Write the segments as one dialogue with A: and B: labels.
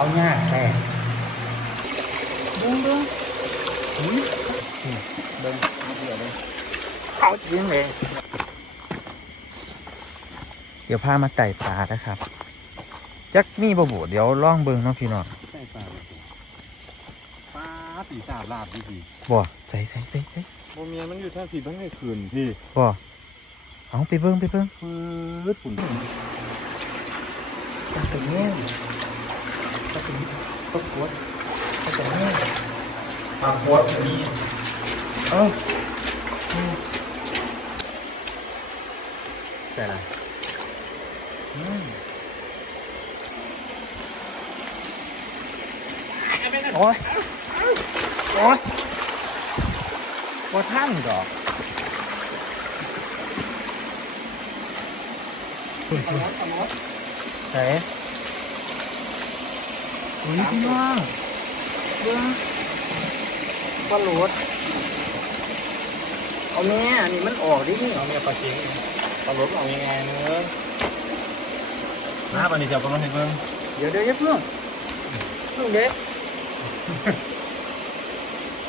A: เอายากแท้เบิ้งเบิ้งอุ้ยนี่เบิ้งเอาเดี๋ยวเลยเอาจริงเลยเดี๋ยวพามาไต่ปลานะครับ จักมีบ่บุเดี๋ยวลองเบิ้งเนาะพี่น้อง
B: ใช่ปลาปลาปีศาจลาบพี่พี่
A: บ่ใส่ใส่ใส่ใส่
B: โมเมียมันอยู่ท่าผีบ้างไงคืนพี่
A: บ่เอาไปเบิ้งไปเบิ้ง
B: ปื๊ดฝุ่น
A: ปลาตัวเนี้ เป็นตะกวดตะกวด
B: แม่ตะกวดนี่
A: เออ
B: แต่ละ
A: อืมโอ้ยโอ้ยว่าท่านดอกไหน อุ้ยพี่น้องเบิ้งปลาโหลดเอาแม่นี่มันออกดินี่
B: เอาเมียปลาเค็งปลารถเอายังไงเนื้อน้าปลานี่จะเอาปลาให้เบิ่ง
A: เดี๋ยวเดี๋ยวอย่าเพิ่งเพิ่งเด็ก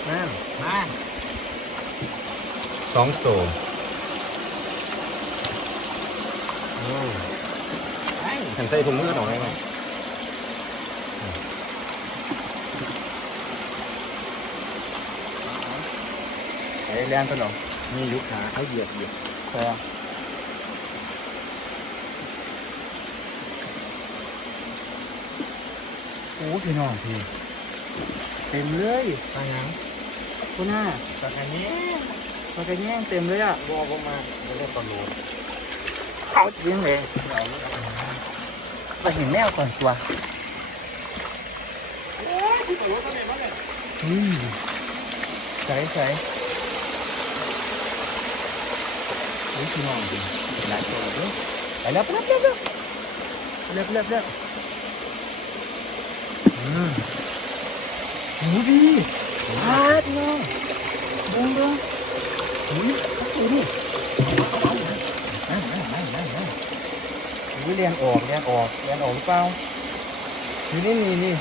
A: นั่น
B: มาสองตัวฉันใส่ถุงมือหน่อยไหม
A: ไอ้แรงตลอด
B: มียุคขาเขาเหยียบเหยียบ
A: ใช่โอ้พี่น้องพี่เต็มเลย
B: ปลาหยัง
A: คุณหน้า
B: ปลาอันนี้
A: ปลากระแยงเต็มเลยอะ
B: บออกมาไม่ได้ปลาโลด
A: เอาจริงเลย
B: เอาไม่เอา
A: ไปเห็นแมวก่อนตัว
B: โอ้ยที่ปลารถอะไรบ้างเนี่ย
A: อืมใส่ใส่โอ้ ยพี่น้องพี่หลายตัวเลยไปแล้วไปแล้วไปแล้วไปแล้วไปแล้วไปแล้วอืมหูดีพาดเนาะเบิ้งเบิ้งหูยดูดินั่นนั่นนั่นนั่นนั่หูเรียนออกเรียนออกเรียนออกหรือเปล่านี่นี่นี่นี่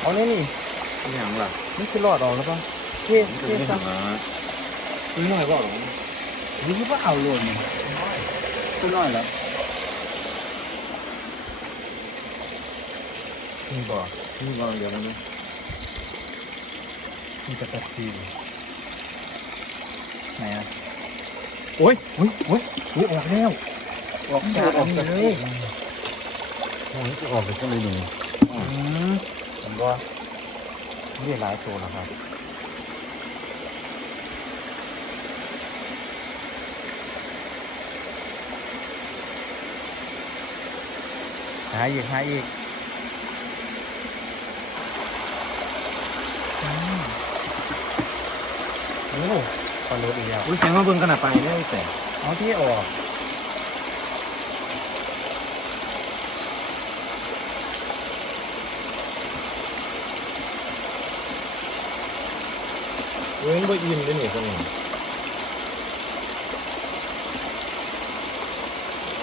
A: เอานี่นี่
B: อย่างล่ะ
A: นี่คือหลอดออกแล้วป่ะเท่เท่จัง
B: ซื้อหน่อยก็หรอ
A: นี่คือว่าเอาหล่นนี่ตัวน้อยแล้ว
B: นี่บ่นี่บ่เดี๋ยวมัน
A: มีแต่ตัดทีไหนอะ
B: โอ้ยโอ้
A: ยอุ้ยอุ้ยออกแล้วออกจากอันนี้เลย
B: โอ้ยออกไปก็เลยหนึ่ง
A: อืมผมว่าเรียกหลายตัวแล้วครับ หาอีกหาอีกอืมโอ้ปลาโลดอีกแล้ว
B: อุ้ยแสงว่าเบิ่งขนาดไปได้แต่
A: เอาที่ออก
B: เว้ยบ่อิ่มเลยนี่คนนี้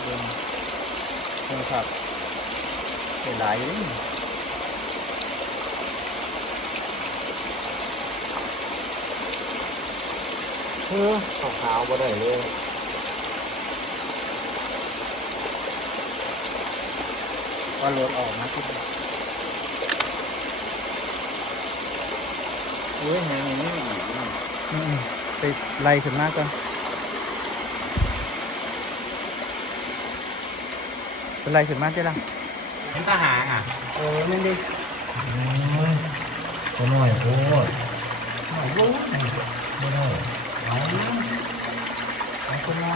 A: เบิ่งเบิ่งครับ เป็นหลายอยู่นี่
B: เออขาวๆบ่ได้เลย
A: ก็ลดออกนะคิดว่าเว้ยยังยังไม่อีกนะอืมๆไปไล่ขึ้นมากก่อนไปไล่ขึ้นมาเจ้าละ
B: เป็นทหารอ่ะ
A: โอ้ไม่ได้
B: ตัวหน่อยโอ้ย
A: หน่อยรู้
B: ไม่ได้
A: เอาเรื่องไปคนละ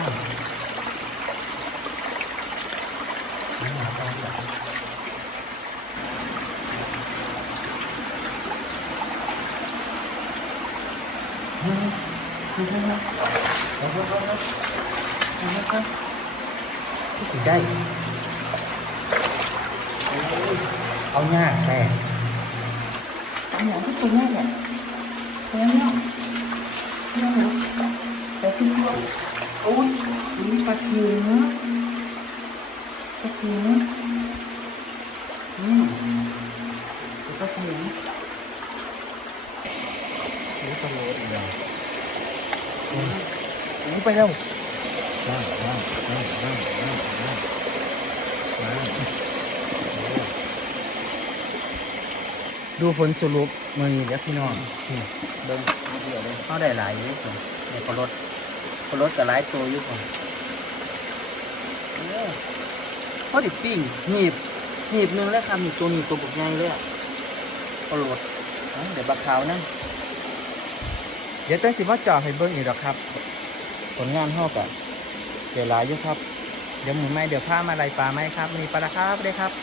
A: ที่สุดได้ Onnya teh. Tanya itu punya ya. Punya. Punya ya. Tapi gua aus ini pakinya. Pakinya.
B: Hmm. Kita sini. Ini perlu ada. Ini pada. Bang, bang, bang, bang, bang, bang.
A: ดูผลสรุปมือนี้แล้วพี่น้อง
B: เดินเดี๋ยวเลย
A: เขาได้หลายอยู่ผมเนี่ยพอรถพอรถกับหลายตัวอยู่ผมเขาดิปิ้งหนีบหนีบหนึงแล้วครับหนีบตัวหนีบตัวบุกใหญ่เลยอะพอรถเอ้าเดี๋ยวบักขาวนั่นเดี๋ยวเต้นสิว่าจอดให้เบิ้งอีกหรอกครับ ผลงานเท่ากับเดี๋ยวหลายอยู่ครับ เดี๋ยวหมุนไม่เดี๋ยวผ้ามาลายปลาไหมครับมีปลาครับได้ครับ